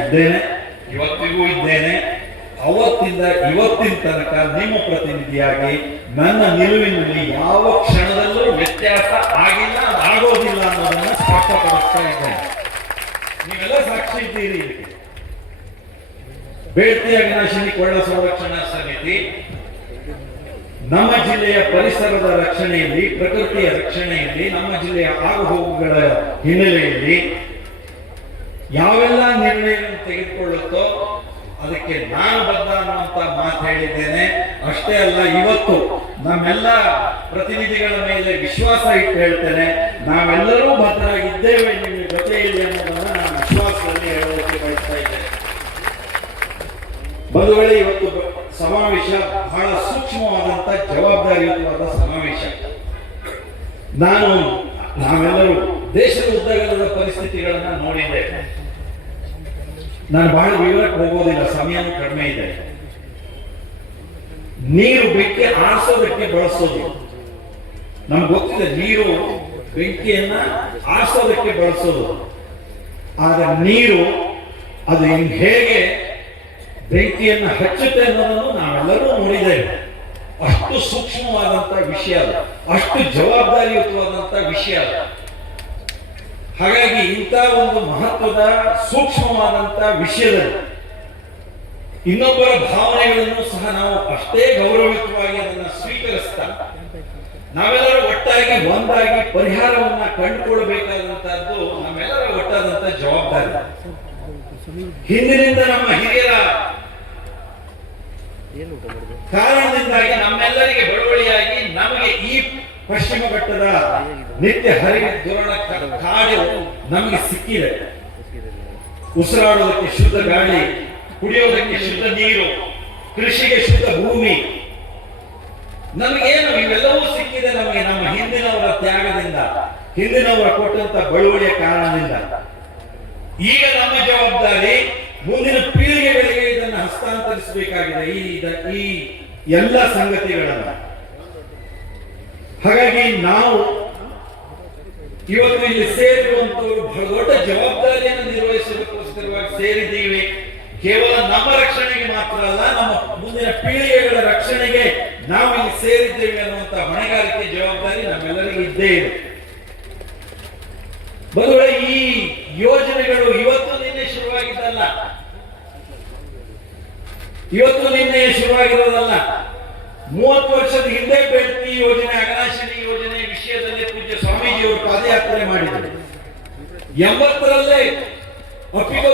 ಇದ್ದೇನೆ ಇವತ್ತಿಗೂ ಇದ್ದೇನೆ. ಅವತ್ತಿಂದ ಇವತ್ತಿನ ತನಕ ನಿಮ್ಮ ಪ್ರತಿನಿಧಿಯಾಗಿ ನನ್ನ ನಿಲುವಿನಲ್ಲಿ ಯಾವ ಕ್ಷಣದಲ್ಲೂ ವ್ಯತ್ಯಾಸ ಆಗಿಲ್ಲ, ಆಗೋದಿಲ್ಲ ಅನ್ನೋದನ್ನು ಸ್ಪಷ್ಟಪಡಿಸ್ತಾ ಇದ್ದೇನೆ. ನೀವೆಲ್ಲ ಸಾಕ್ಷಿ ಇದ್ದೀರಿ ಇದಕ್ಕೆ. ಬೇಡ್ತಿ ಅಗ್ನಾಶಿನಿ ಕೊಳ್ಳ ಸಂರಕ್ಷಣಾ ಸಮಿತಿ, ನಮ್ಮ ಜಿಲ್ಲೆಯ ಪರಿಸರದ ರಕ್ಷಣೆಯಲ್ಲಿ, ಪ್ರಕೃತಿಯ ರಕ್ಷಣೆಯಲ್ಲಿ, ನಮ್ಮ ಜಿಲ್ಲೆಯ ಆಗುಹೋಗುಗಳ ಹಿನ್ನೆಲೆಯಲ್ಲಿ ಯಾವೆಲ್ಲ ನಿರ್ಣಯವನ್ನು ತೆಗೆದುಕೊಳ್ಳುತ್ತೋ ಅದಕ್ಕೆ ನಾನು ಬದ್ಧ ಅನ್ನುವಂತ ಮಾತು ಹೇಳಿದ್ದೇನೆ. ಅಷ್ಟೇ ಅಲ್ಲ, ಇವತ್ತು ನಮ್ಮೆಲ್ಲ ಪ್ರತಿನಿಧಿಗಳ ಮೇಲೆ ವಿಶ್ವಾಸ ಇಟ್ಟು ಹೇಳ್ತೇನೆ. ನಾವೆಲ್ಲರೂ ಬದ್ಧರಾಗಿದ್ದೇವೆ ನಿಮ್ಮ ಜೊತೆಯಲ್ಲಿ ಅನ್ನೋದನ್ನ ನಾನು ವಿಶ್ವಾಸದಲ್ಲಿ ಹೇಳೋದಕ್ಕೆ ಬಯಸ್ತಾ ಇದ್ದೇನೆ. ಬಂಧುಗಳೇ, ಇವತ್ತು ಸಮಾವೇಶ ಬಹಳ ಸೂಕ್ಷ್ಮವಾದಂತ ಜವಾಬ್ದಾರಿಯುತವಾದ ಸಮಾವೇಶ. ನಾನು ನಾವೆಲ್ಲರೂ ದೇಶದ ಉದ್ದಗಲದ ಪರಿಸ್ಥಿತಿಗಳನ್ನ ನೋಡಿದ್ದೇವೆ. ನಾನು ಬಹಳ ವಿವರಕ್ಕೆ ಹೋಗೋದಿಲ್ಲ ಸಮಯನೂ ಕಡಿಮೆ ಇದೆ. ನೀರು ಬೆಂಕಿ ಆರಿಸೋದಕ್ಕೆ ಬಳಸೋದು. ನಮ್ಗೆ ಗೊತ್ತಿದೆ, ನೀರು ಬೆಂಕಿಯನ್ನ ಆರಿಸೋದಕ್ಕೆ ಬಳಸೋದು. ಆದ್ರೆ ನೀರು ಅದು ಹೇಗೆ ಬೆಂಕಿಯನ್ನ ಹಚ್ಚುತ್ತೆ ಅನ್ನೋದನ್ನು ನಾವೆಲ್ಲರೂ ನೋಡಿದ್ದೇವೆ. ಅಷ್ಟು ಸೂಕ್ಷ್ಮವಾದಂತ ವಿಷಯ ಅದು. ಅಷ್ಟು ಜವಾಬ್ದಾರಿಯುತವಾದಂತ ವಿಷಯ ಅದು. ಹಾಗಾಗಿ ಇಂಥ ಒಂದು ಮಹತ್ವದ ಸೂಕ್ಷ್ಮವಾದಂಥ ವಿಷಯದಲ್ಲಿ ಇನ್ನೊಬ್ಬರ ಭಾವನೆಗಳನ್ನು ಸಹ ನಾವು ಅಷ್ಟೇ ಗೌರವಯುತವಾಗಿ ಅದನ್ನ ಸ್ವೀಕರಿಸ್ತಾ ನಾವೆಲ್ಲರೂ ಒಟ್ಟಾಗಿ ಒಂದಾಗಿ ಪರಿಹಾರವನ್ನ ಕಂಡುಕೊಳ್ಬೇಕಾದಂತಹದ್ದು ನಮ್ಮೆಲ್ಲರ ಒಟ್ಟಾದಂತ ಜವಾಬ್ದಾರಿ. ಹಿಂದಿನಿಂದ ನಮ್ಮ ಹಿರಿಯರ ಕಾರಣದಿಂದಾಗಿ ನಮ್ಮೆಲ್ಲರಿಗೆ ಬಳುವಳಿಯಾಗಿ ನಮಗೆ ಈ ಪಶ್ಚಿಮ ಘಟ್ಟದ ನಿತ್ಯ ಹರಿ ದುರಣ ಕಾಡು ನಮಗೆ ಸಿಕ್ಕಿದೆ. ಉಸಿರಾಡೋದಕ್ಕೆ ಶುದ್ಧ ಗಾಳಿ, ಕುಡಿಯೋದಕ್ಕೆ ಶುದ್ಧ ನೀರು, ಕೃಷಿಗೆ ಶುದ್ಧ ಭೂಮಿ. ನಮಗೇನು, ಇವೆಲ್ಲವೂ ಸಿಕ್ಕಿದೆ ನಮಗೆ. ನಮ್ಮ ಹಿಂದಿನವರ ತ್ಯಾಗದಿಂದ, ಹಿಂದಿನವರ ಕೊಟ್ಟಂತ ಬಳುವಳಿಯ ಕಾರಣದಿಂದ. ಈಗ ನಮ್ಮ ಜವಾಬ್ದಾರಿ ಮುಂದಿನ ಪೀಳಿಗೆಗಳಿಗೆ ಇದನ್ನು ಹಸ್ತಾಂತರಿಸಬೇಕಾಗಿದೆ. ಈ ಎಲ್ಲ ಸಂಗತಿಗಳನ್ನ. ಹಾಗಾಗಿ ನಾವು ಇವತ್ತು ಇಲ್ಲಿ ಸೇರಿರುವಂತವರು ದೊಡ್ಡ ಜವಾಬ್ದಾರಿಯನ್ನು ನಿರ್ವಹಿಸೋದಕ್ಕೋಸ್ಕರವಾಗಿ ಸೇರಿದ್ದೀವಿ. ಕೇವಲ ನಮ್ಮ ರಕ್ಷಣೆಗೆ ಮಾತ್ರ ಅಲ್ಲ, ನಮ್ಮ ಮುಂದಿನ ಪೀಳಿಗೆಗಳ ರಕ್ಷಣೆಗೆ ನಾವು ಇಲ್ಲಿ ಸೇರಿದ್ದೇವೆ ಅನ್ನುವಂತ ಹೊಣೆಗಾರಿಕೆ ಜವಾಬ್ದಾರಿ ನಮ್ಮೆಲ್ಲರಿಗೂ ಇದ್ದೇ ಇದೆ. ಬದುವೆ ಈ ಯೋಜನೆಗಳು ಇವತ್ತು ನಿನ್ನೆ ಶುರುವಾಗಿದ್ದಲ್ಲ. ಇವತ್ತು ನಿನ್ನೆ ಶುರುವಾಗಿರೋದಲ್ಲ. ಮೂವತ್ತು ವರ್ಷದ ಹಿಂದೆ ಬೆಟ್ಟಿ ಯೋಜನೆ ಅಗನಾಶಿನಿ ಯೋಜನೆ ವಿಷಯದಲ್ಲಿ ಪೂಜ್ಯ ಸ್ವಾಮೀಜಿಯವರು ಪಾದಯಾತ್ರೆ ಮಾಡಿದರು. ಎಂಬತ್ತರಲ್ಲೇ ಅಪ್ಪಿಗೋ